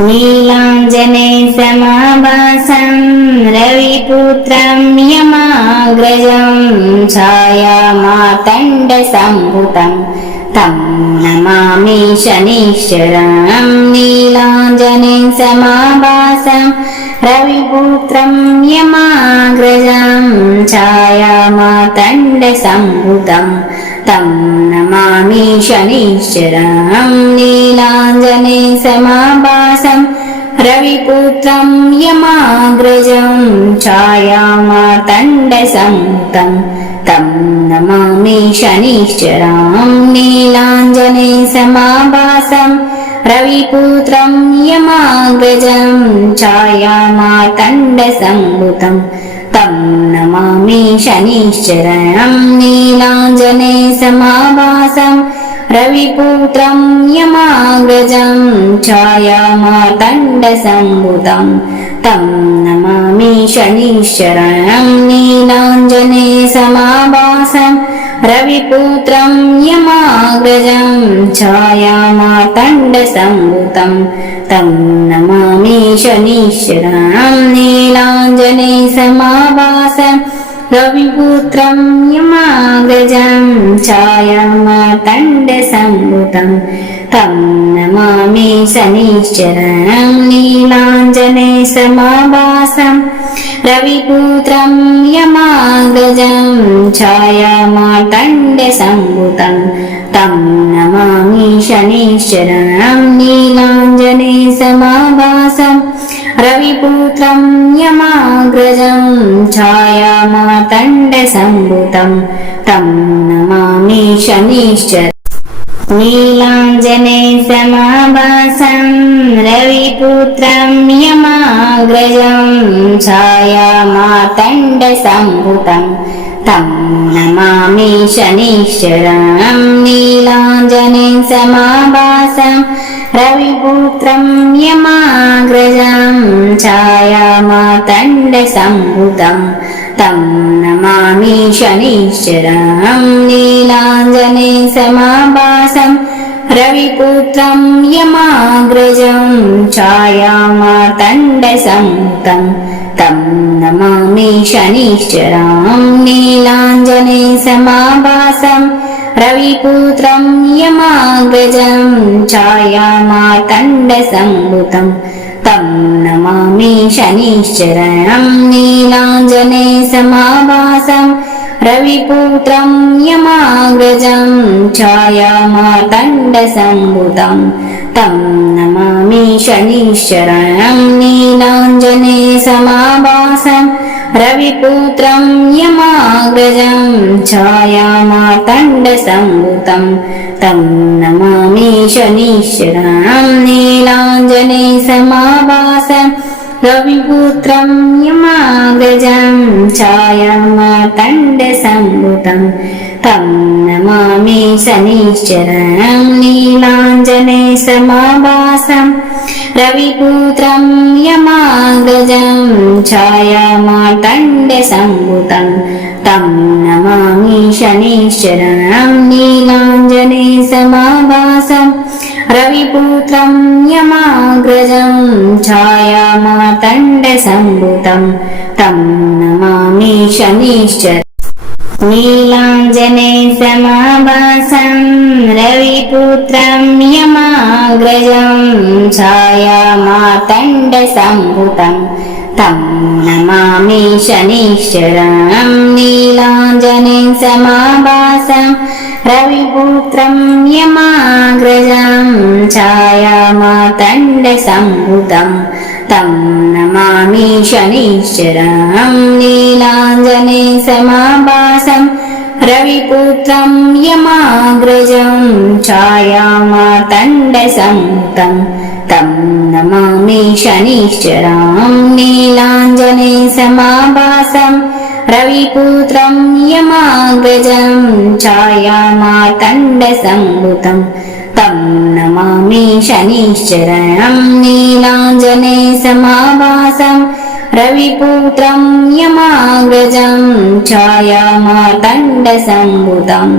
नीलाञ्जने समाभासं रविपुत्रं यमाग्रजं छायामार्तण्डसम्भुतं तं नमामि शनिश्चरं। नीलाञ्जने समाभासं रविपुत्रं यमाग्रजं छायामार्तण्डसम्भुतं तं नमामि शनिश्चरं। नीलाञ्जने समाभासं रविपुत्रं यमाग्रजं छायामार्तण्डसम्भुतं तं नमामि शनिश्चरं। नीलाञ्जने समाभासं रविपुत्रं यमाग्रजं छायामार्तण्डसम्भुतं तं नमामि शनिश्चरं। नीलाञ्जने समाभासं रविपुत्रं यमाग्रजं छायामार्तण्डसम्भुतं तं नमामि शनिश्चरं। नीलाञ्जने समाभासं रविपुत्रं यमाग्रजं छायामार्तण्डसम्भुतं तं नमामि शनिश्चरं। नीलाञ्जने समाभासं रविपुत्रं यमाग्रजं छायामार्तण्डसम्भुतं तं नमामि शनिश्चरं। नीलाञ्जने समाभासं रविपुत्रं यमाग्रजं छायामार्तण्डसम्भुतं तं नमामि शनिश्चरं। नीलाञ्जने समाभासं रविपुत्रं यमाग्रजं छायामार्तण्डसम्भुतं तं नमामि शनिश्चरं। नीलाञ्जने समाभासं रविपुत्रं यमाग्रजं छायामार्तण्डसम्भुतं तं नमामि शनिश्चरं। नीलाञ्जने समाभासं रविपुत्रं यमाग्रजं छायामार्तण्डसम्भुतं तं नमामि शनिश्चरं। नीलाञ्जने समाभासं रविपुत्रं यमाग्रजं छायामार्तण्डसम्भुतं तं नमामि शनिश्चरं। नीलाञ्जने समाभासं रविपुत्रं यमाग्रजं छायामार्तण्डसम्भुतं तं नमामि शनिश्चरं। नीलाञ्जने समाभासं रविपुत्रं यमाग्रजं छायामार्तण्डसम्भुतं तं नमामि शनिश्चरं। नीलाञ्जने समाभासं रविपुत्रं यमाग्रजं छायामार्तण्डसम्भुतं तं नमामि शनिश्चरं। नीलाञ्जने समाभासं रविपुत्रं यमाग्रजं छायामार्तण्डसम्भुतं तं नमामि शनिश्चरं। नीलाञ्जने समाभासं रविपुत्रं यमाग्रजं छायामार्तण्डसम्भुतं तं नमामि शनिश्चरं। नीलाञ्जने समाभासं रविपुत्रं यमाग्रजं छायामार्तण्डसम्भुतं तं नमामि शनिश्चरं। नीलाञ्जने समाभासं रविपुत्रं यमाग्रजं छायामार्तण्डसम्भुतं तं नमामि शनिश्चरं। नीलाञ्जने समाभासं रविपुत्रं यमाग्रजं छायामार्तण्डसम्भुतं तं नमामि शनिश्चरं। नीलाञ्जने समाभासं रविपुत्रं यमाग्रजं छायामार्तण्डसम्भुतं तं नमामि शनिश्चरं। नीलाञ्जने समाभासं रविपुत्रं यमाग्रजं छायामार्तण्डसम्भुतं तं नमामि शनिश्चरं। नीलाञ्जने समाभासं रविपुत्रं यमाग्रजं छायामार्तण्डसम्भुतं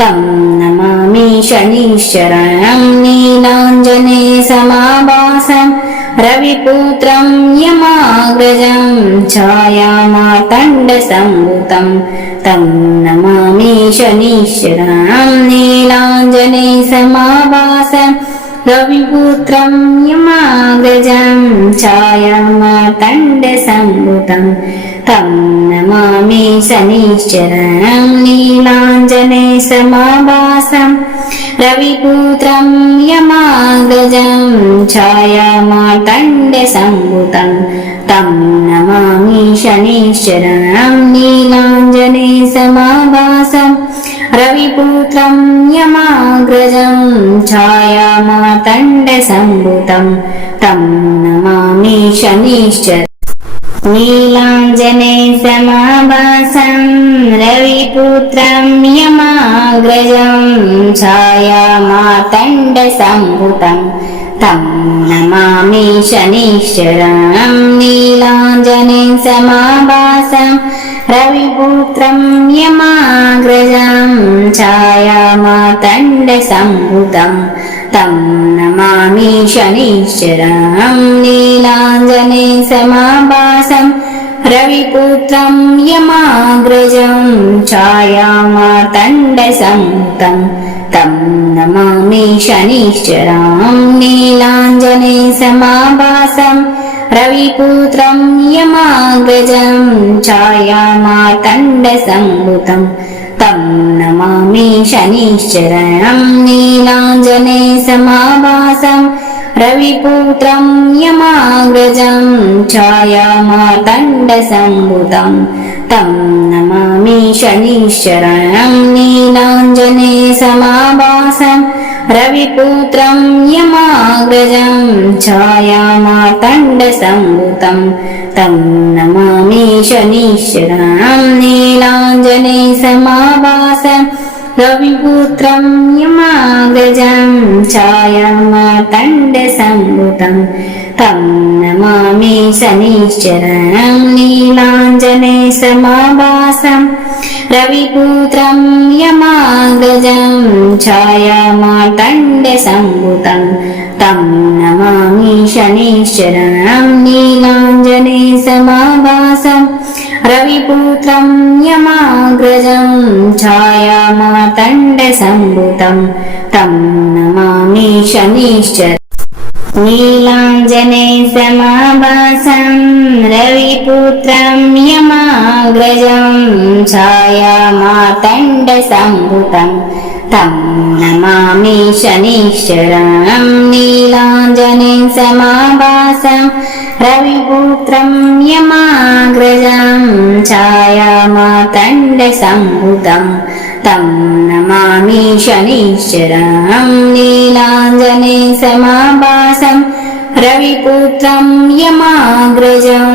तं नमामि शनिश्चरणं नीलाञ्जनेयसमाभासं रविपुत्रं यमाग्रजं छायामार्तण्डसम्भुतं तं नमामि शनिश्चरणं नीलाञ्जनेयसमाभासं रविपुत्रं यमाग्रजं छायामार्तण्डसम्भुतं तं नमामि शनिश्चरणं नीलाञ्जनेयसमाभासं रविपुत्रं यमाग्रजं छायामार्तण्डसम्भुतं तं नमामि शनिश्चरणं नीलाञ्जनेयसमाभासं रविपुत्रं यमाग्रजं छायामार्तण्डसम्भुतं तं नमामि शनिश्चरणं नीलाञ्जनेयसमाभासं रविपुत्रं यमाग्रजं छायामार्तण्डसम्भुतं तं नमामि शनिश्चरणं नीलाञ्जनेयसमाभासं रविपुत्रं यमाग्रजं छायामार्तण्डसम्भुतं तं नमामि शनिश्चरणं नीलाञ्जनेयसमाभासं रविपुत्रं यमाग्रजं छायामार्तण्डसम्भुतं तं नमामि शनिश्चरणं नीलाञ्जनेयसमाभासं रविपुत्रं यमाग्रजं छायामार्तण्डसम्भुतं तं नमामि शनिश्चरणं नीलाञ्जनेयसमाभासं रविपुत्रं यमाग्रजं छायामार्तण्डसम्भुतं तं नमामि शनिश्चरणं नीलाञ्जनेयसमाभासं रविपुत्रं यमाग्रजं छायामार्तण्डसम्भुतं तं नमामि शनिश्चरणं नीलाञ्जनेयसमाभासं रविपुत्रं यमाग्रजं छायामार्तण्डसम्भुतं तं नमामि शनिश्चरणं नीलाञ्जनेयसमाभासं रविपुत्रं यमाग्रजं छायामार्तण्डसम्भुतं तं नमामि शनिश्चरणं नीलाञ्जनेयसमाभासं रविपुत्रं यमाग्रजं छायामार्तण्डसम्भुतं तं नमामि शनिश्चरणं नीलाञ्जनेयसमाभासं रविपुत्रं यमाग्रजं छायामार्तण्डसम्भुतं तं नमामि शनिश्चरणं नीलाञ्जनेयसमाभासं रविपुत्रं यमाग्रजं छायामार्तण्डसम्भुतं तं नमामि शनिश्चरणं नीलाञ्जनेयसमाभासं रविपुत्रं यमाग्रजं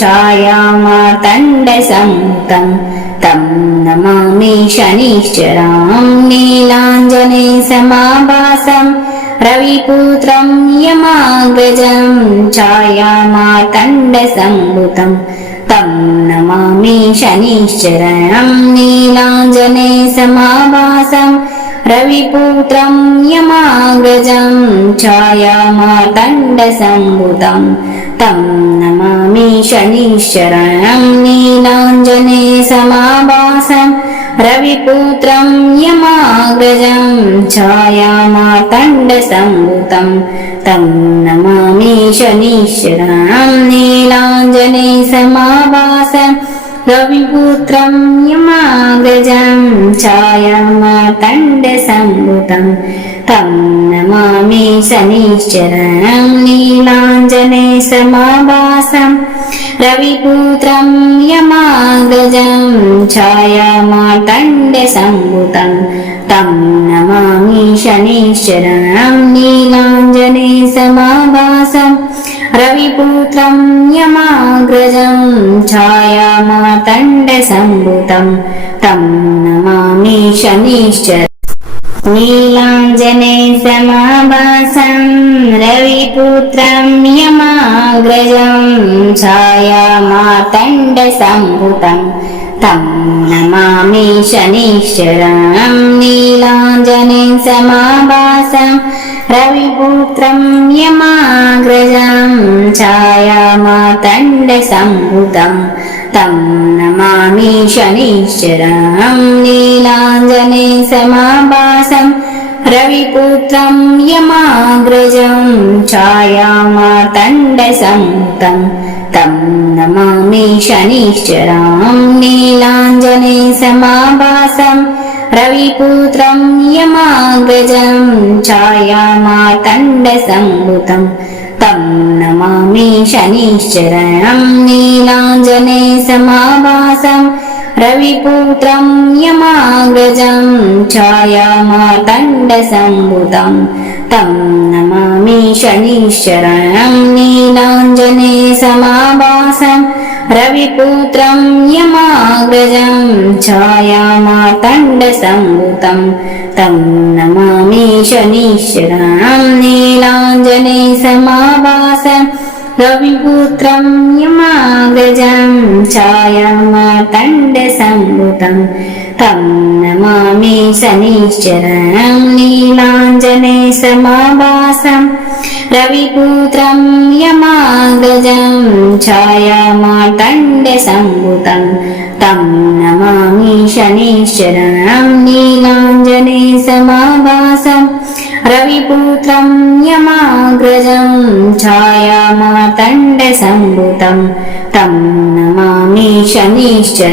छायामार्तण्डसम्भुतं तं नमामि शनिश्चरणं नीलाञ्जनेयसमाभासं रविपुत्रं यमाग्रजं छायामार्तण्डसम्भुतं तं नमामि शनिश्चरणं नीलाञ्जनेयसमाभासं रविपुत्रं यमाग्रजं छायामार्तण्डसम्भुतं तं नमामि शनिश्चरणं नीलाञ्जनेयसमाभासं रविपुत्रं यमाग्रजं छायामार्तण्डसम्भुतं तं नमामि शनिश्चरणं नीलाञ्जनेयसमाभासं रविपुत्रं यमाग्रजं छायामार्तण्डसम्भुतं तं नमामि शनिश्चरणं नीलाञ्जनेयसमाभासं रविपुत्रं यमाग्रजं छायामार्तण्डसम्भुतं तं नमामि शनिश्चरणं नीलाञ्जनेयसमाभासं रविपुत्रं यमाग्रजं छायामार्तण्डसम्भुतं तं नमामि शनिश्चरणं नीलाञ्जने समाभासं रविपुत्रं यमाग्रजं छायामार्तण्डसम्भुतं तं नमामि शनिश्चरं नीलाञ्जने समाभासं रविपुत्रं यमाग्रजं छायामार्तण्डसम्भुतं तं नमामि शनिश्चरं नीलाञ्जने समाभासं रविपुत्रं यमाग्रजं छायामार्तण्डसम्भुतं तं नमामि शनिश्चरं नीलाञ्जने समाभासं रविपुत्रं यमाग्रजं छायामार्तण्डसम्भुतं तं नमामि शनिश्चरं नीलाञ्जने समाभासं रविपुत्रं यमाग्रजं छायामार्तण्डसम्भुतं तं नमामि शनिश्चरं नीलाञ्जने समाभासं रविपुत्रं यमाग्रजं छायामार्तण्डसम्भुतं तं नमामि शनिश्चरं नीलाञ्जने समाभासं रविपुत्रं यमाग्रजं छायामार्तण्डसम्भुतं तं नमामि शनिश्चरं नीलाञ्जने समाभासं रविपुत्रं यमाग्रजं छायामार्तण्डसम्भुतं तं नमामि शनिश्चरं नीलाञ्जने समाभासं रविपुत्रं यमाग्रजं छायामार्तण्डसम्भुतं तं नमामि शनिश्चरम्।